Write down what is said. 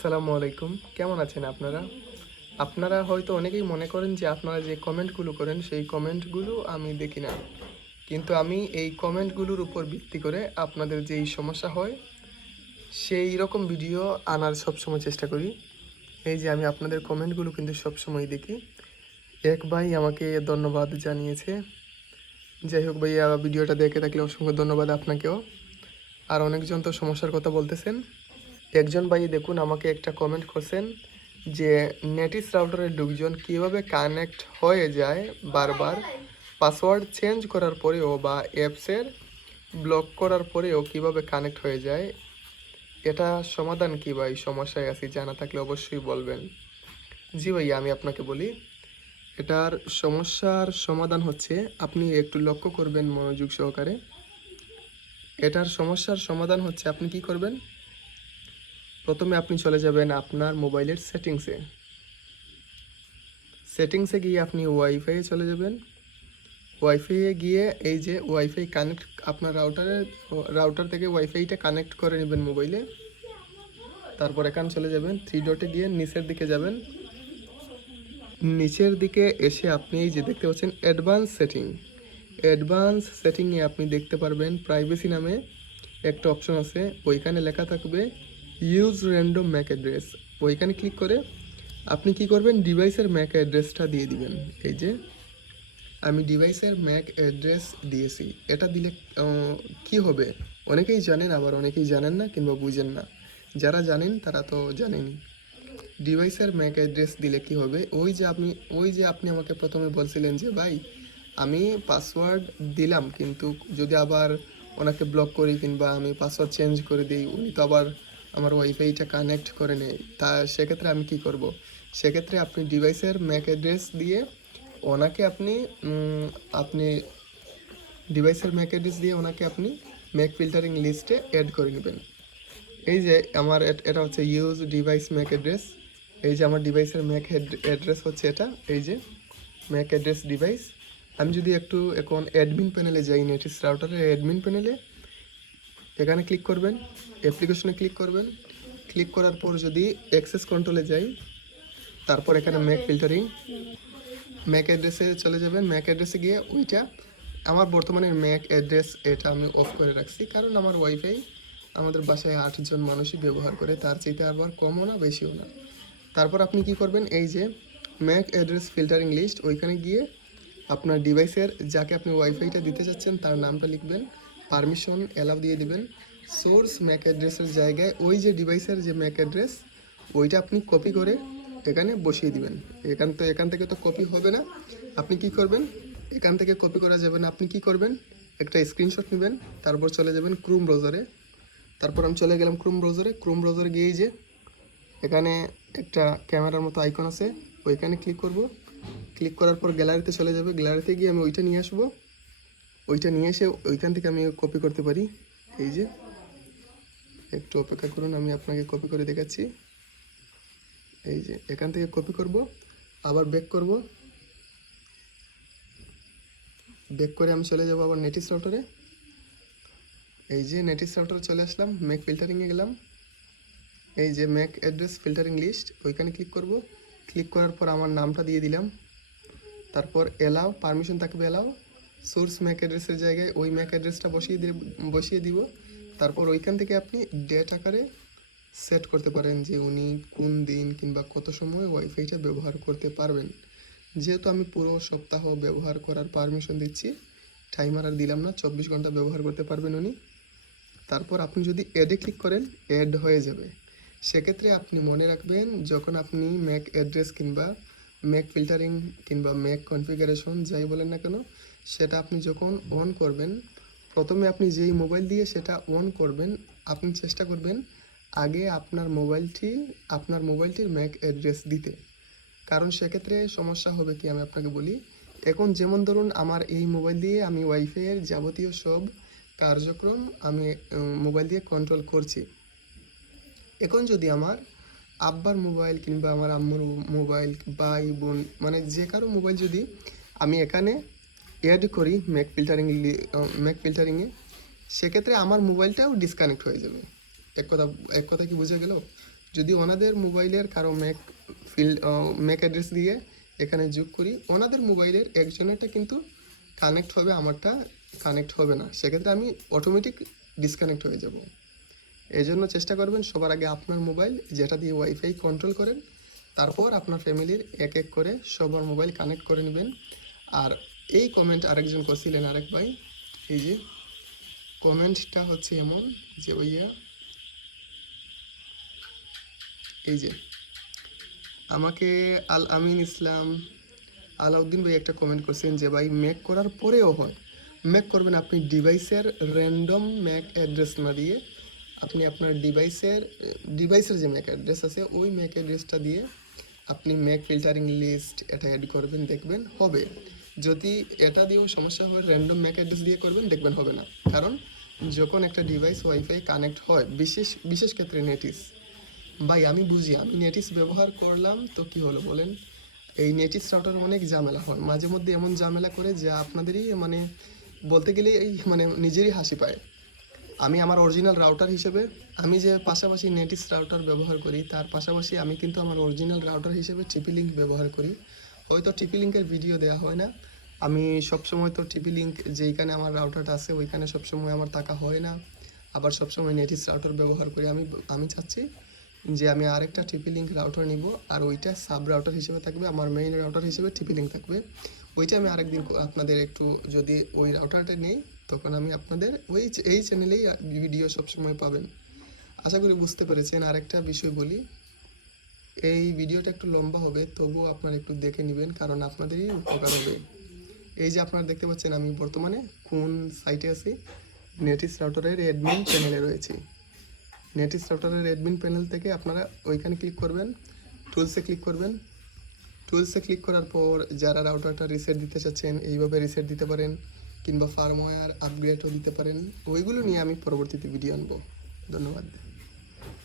আসসালামু আলাইকুম। কেমন আছেন আপনারা? আপনারা হয়তো অনেকেই মনে করেন যে আপনারা যে কমেন্টগুলো করেন সেই কমেন্টগুলো আমি দেখি না। কিন্তু আমি এই কমেন্টগুলোর উপর ভিত্তি করে আপনাদের যেই সমস্যা হয় সেই রকম ভিডিও আনার সবসময় চেষ্টা করি। এই যে আমি আপনাদের কমেন্টগুলো কিন্তু সবসময় দেখি। এক ভাই আমাকে ধন্যবাদ জানিয়েছে। যাই হোক ভাইয়া, ভিডিওটা দেখে থাকলে অসংখ্য ধন্যবাদ আপনাকেও। আর অনেকজন তো সমস্যার কথা বলতেছেন। একজন ভাই দেখুন আমাকে একটা কমেন্ট করছেন যে নেটিস রাউটারের লোকজন কীভাবে কানেক্ট হয়ে যায় বারবার পাসওয়ার্ড চেঞ্জ করার পরেও বা অ্যাপসের ব্লক করার পরেও কিভাবে কানেক্ট হয়ে যায়। এটা সমাধান কী ভাই? সমস্যায় আছি, জানা থাকলে অবশ্যই বলবেন। জি ভাইয়া, আমি আপনাকে বলি এটার সমস্যার সমাধান হচ্ছে, আপনি একটু লক্ষ্য করবেন মনোযোগ সহকারে। এটার সমস্যার সমাধান হচ্ছে আপনি কি করবেন, প্রথমে আপনি চলে যাবেন আপনার মোবাইলের সেটিংসে গিয়ে আপনি ওয়াইফাইয়ে চলে যাবেন। ওয়াইফাইয়ে গিয়ে এই যে ওয়াইফাই কানেক্ট, আপনার রাউটার থেকে ওয়াইফাইটা কানেক্ট করে নেবেন মোবাইলে। তারপর এখানে চলে যাবেন, থ্রি ডটে গিয়ে নিচের দিকে যাবেন। নিচের দিকে এসে আপনি এই যে দেখতে পাচ্ছেন অ্যাডভান্স সেটিংয়ে আপনি দেখতে পারবেন প্রাইভেসি নামে একটা অপশন আছে। ওইখানে লেখা থাকবে ইউজ র্যান্ডম ম্যাক অ্যাড্রেস। ওইখানে ক্লিক করে আপনি কি করবেন, ডিভাইসের ম্যাক অ্যাড্রেসটা দিয়ে দিবেন। এই যে আমি ডিভাইসের ম্যাক অ্যাড্রেস দিয়েছি। এটা দিলে কি হবে, অনেকেই জানেন আবার অনেকেই জানেন না কিংবা বুঝেন না। যারা জানেন তারা তো জানেনই। ডিভাইসের ম্যাক অ্যাড্রেস দিলে কি হবে, ওই যে আপনি আমাকে প্রথমে বলছিলেন যে ভাই আমি পাসওয়ার্ড দিলাম, কিন্তু যদি আবার ওনাকে ব্লক করি কিংবা আমি পাসওয়ার্ড চেঞ্জ করে দিই, উনি তো আবার আমার ওয়াইফাইটা কানেক্ট করে নেয়, তা সেক্ষেত্রে আমি কি করব। সেক্ষেত্রে আপনি ডিভাইসের ম্যাক অ্যাড্রেস দিয়ে ওনাকে আপনি ডিভাইসের ম্যাক অ্যাড্রেস দিয়ে ওনাকে আপনি ম্যাক ফিল্টারিং লিস্টে অ্যাড করে নেবেন। এই যে আমার এটা হচ্ছে ইউজ ডিভাইস ম্যাক অ্যাড্রেস। এই যে আমার ডিভাইসের ম্যাক অ্যাড্রেস হচ্ছে এটা, এই যে ম্যাক অ্যাড্রেস ডিভাইস। আমি যদি একটু এখন অ্যাডমিন প্যানেলে যাই, নেটিস রাউটারের অ্যাডমিন প্যানেলে এখানে ক্লিক করবেন, অ্যাপ্লিকেশনে ক্লিক করবেন। ক্লিক করার পর যদি অ্যাক্সেস কন্ট্রোলে যাই, তারপর এখানে ম্যাক অ্যাড্রেসে চলে যাবেন। ম্যাক অ্যাড্রেসে গিয়ে ওইটা আমার বর্তমানে ম্যাক অ্যাড্রেস এটা আমি অফ করে রাখছি, কারণ আমার ওয়াইফাই আমাদের বাসায় 8 জন মানুষই ব্যবহার করে, তার চাইতে আবার কমও না বেশিও না। তারপর আপনি কি করবেন, এই যে ম্যাক অ্যাড্রেস ফিল্টারিং লিস্ট, ওইখানে গিয়ে আপনার ডিভাইসের যাকে আপনি ওয়াইফাইটা দিতে চাচ্ছেন তার নামটা লিখবেন, পারমিশন অ্যালাউ দিয়ে দিবেন। সোর্স ম্যাক অ্যাড্রেসের জায়গায় ওই যে ডিভাইসের যে ম্যাক অ্যাড্রেস ওইটা আপনি কপি করে এখানে বসিয়ে দিবেন। এখান থেকে তো কপি হবে না। আপনি কি করবেন, এখান থেকে কপি করা যাবে না, আপনি কি করবেন, একটা স্ক্রিনশট নেবেন। তারপর চলে যাবেন ক্রোম ব্রাউজারে। তারপর আমি চলে গেলাম ক্রোম ব্রাউজারে গিয়ে যে এখানে একটা ক্যামেরার মতো আইকন আছে, ওইখানে ক্লিক করব। ক্লিক করার পর গ্যালারিতে চলে যাবে। গ্যালারিতে গিয়ে আমি ওইটা নিয়ে আসবো। ওইটা নিয়ে এসে ওইখান থেকে আমি কপি করতে পারি। এই যে একটু অপেক্ষা করুন, আমি আপনাকে কপি করে দেখাচ্ছি। এই যে এখান থেকে কপি করব, আবার ব্যাক করব। ব্যাক করে আমি চলে যাব আবার নেটিস রাউটারে। এই যে নেটিস রাউটারে চলে আসলাম, ম্যাক ফিল্টারিংয়ে গেলাম। এই যে ম্যাক অ্যাড্রেস ফিল্টারিং লিস্ট, ওইখানে ক্লিক করব। ক্লিক করার পর আমার নামটা দিয়ে দিলাম। তারপর এলাও, পারমিশন থাকবে এলাও। সোর্স ম্যাক অ্যাড্রেসের জায়গায় ওই ম্যাক অ্যাড্রেসটা বসিয়ে দিব। তারপর ওইখান থেকে আপনি ডেট আকারে সেট করতে পারেন যে উনি কোন দিন কিংবা কত সময় ওয়াইফাইটা ব্যবহার করতে পারবেন। যেহেতু আমি পুরো সপ্তাহ ব্যবহার করার পারমিশন দিচ্ছি, টাইমার আর দিলাম না, 24 ঘন্টা ব্যবহার করতে পারবেন উনি। তারপর আপনি যদি অ্যাডে ক্লিক করেন, অ্যাড হয়ে যাবে। সেক্ষেত্রে আপনি মনে রাখবেন, যখন আপনি ম্যাক অ্যাড্রেস কিংবা ম্যাক ফিল্টারিং কিংবা ম্যাক কনফিগারেশন যাই বলেন না কেন, সেটা আপনি যখন অন করবেন, প্রথমে আপনি যেই মোবাইল দিয়ে সেটা অন করবেন, আপনি চেষ্টা করবেন আগে আপনার মোবাইলটির ম্যাক অ্যাড্রেস দিতে। কারণ সেক্ষেত্রে সমস্যা হবে কি, আমি আপনাকে বলি। এখন যেমন ধরুন আমার এই মোবাইল দিয়ে আমি ওয়াইফাইয়ের যাবতীয় সব কার্যক্রম আমি মোবাইল দিয়ে কন্ট্রোল করছি। এখন যদি আমার আব্বার মোবাইল কিংবা আমার আম্মুর মোবাইল, ভাই বোন, মানে যে কারো মোবাইল যদি আমি এখানে অ্যাড করি ম্যাক ফিল্টারিংয়ে, সেক্ষেত্রে আমার মোবাইলটাও ডিসকানেক্ট হয়ে যাবে। এক কথা কি বুঝে গেল? যদি ওনাদের মোবাইলের কারো ম্যাক অ্যাড্রেস দিয়ে এখানে যোগ করি, ওনাদের মোবাইলের একজনেরটা কিন্তু কানেক্ট হবে, আমারটা কানেক্ট হবে না, সেক্ষেত্রে আমি অটোমেটিক ডিসকানেক্ট হয়ে যাব। এই জন্য চেষ্টা করবেন সবার আগে আপনার মোবাইল যেটা দিয়ে ওয়াইফাই কন্ট্রোল করেন, তারপর আপনার ফ্যামিলির এক এক করে সবার মোবাইল কানেক্ট করে নেবেন। আর এই কমেন্ট আরেকজন করছিলেন, আরেক ভাই, এই যে কমেন্টটা হচ্ছে এমন যে ওইয়া এই যে আমাকে আল আমিন ইসলাম আলাউদ্দিন ভাই একটা কমেন্ট করছেন যে ভাই ম্যাক করার পরেও হয়, ম্যাক করবেন আপনি ডিভাইসের র্যান্ডম ম্যাক অ্যাড্রেস না দিয়ে, আপনি আপনার ডিভাইসের যে ম্যাক অ্যাড্রেস আছে ওই ম্যাক অ্যাড্রেসটা দিয়ে আপনি ম্যাক ফিল্টারিং লিস্ট এটা অ্যাড করবেন, দেখবেন হবে। যদি এটা দিয়েও সমস্যা হয়, র্যান্ডম ম্যাক অ্যাড্রেস দিয়ে করবেন, দেখবেন হবে না। কারণ যখন একটা ডিভাইস ওয়াইফাই কানেক্ট হয়, বিশেষ ক্ষেত্রে নেটিস, ভাই আমি বুঝি, আমি নেটিস ব্যবহার করলাম তো কি হলো বলেন, এই নেটিস রাউটার অনেক ঝামেলা হয় মাঝে মধ্যে, এমন ঝামেলা করে যা আপনাদেরই মানে বলতে গেলে এই মানে নিজেরই হাসি পায়। আমি আমার অরিজিনাল রাউটার হিসেবে, আমি যে পাশাপাশি নেটিস রাউটার ব্যবহার করি তার পাশাপাশি আমি কিন্তু আমার অরিজিনাল রাউটার হিসেবে টিপি লিঙ্ক ব্যবহার করি। হয়তো টিপি লিঙ্কের ভিডিও দেওয়া হয় না, আমি সবসময় তো টিপি লিঙ্ক যেইখানে আমার রাউটারটা আছে ওইখানে সবসময় আমার থাকা হয় না, আবার সবসময় নেটিস রাউটার ব্যবহার করি। আমি চাচ্ছি যে আমি আরেকটা টিপি লিঙ্ক রাউটার নিব, আর ওইটা সাব রাউটার হিসেবে থাকবে, আমার মেইন রাউটার হিসেবে টিপি লিঙ্ক থাকবে। ওইটা আমি আরেকদিন আপনাদের একটু যদি ওই রাউটারটা নেই তখন আমি আপনাদের এই চ্যানেলেই ভিডিও সবসময় পাবেন। আশা করি বুঝতে পেরেছেন। আরেকটা বিষয় বলি, এই ভিডিওটা একটু লম্বা হবে, তবুও আপনারা একটু দেখে নেবেন, কারণ আপনাদেরই উপকার হবে। এই যে আপনারা দেখতে পাচ্ছেন আমি বর্তমানে কোন সাইটে আছি, নেটিস রাউটারের অ্যাডমিন চ্যানেলে রয়েছি। নেটিস রাউটারের অ্যাডমিন প্যানেল থেকে আপনারা ওইখানে ক্লিক করবেন, টুলসে ক্লিক করবেন। টুলসে ক্লিক করার পর যারা রাউটারটা রিসেট দিতে চাচ্ছেন এইভাবে রিসেট দিতে পারেন, কিংবা ফার্মওয়্যার আপগ্রেডও দিতে পারেন। ওইগুলো নিয়ে আমি পরবর্তীতে ভিডিও আনবো। ধন্যবাদ।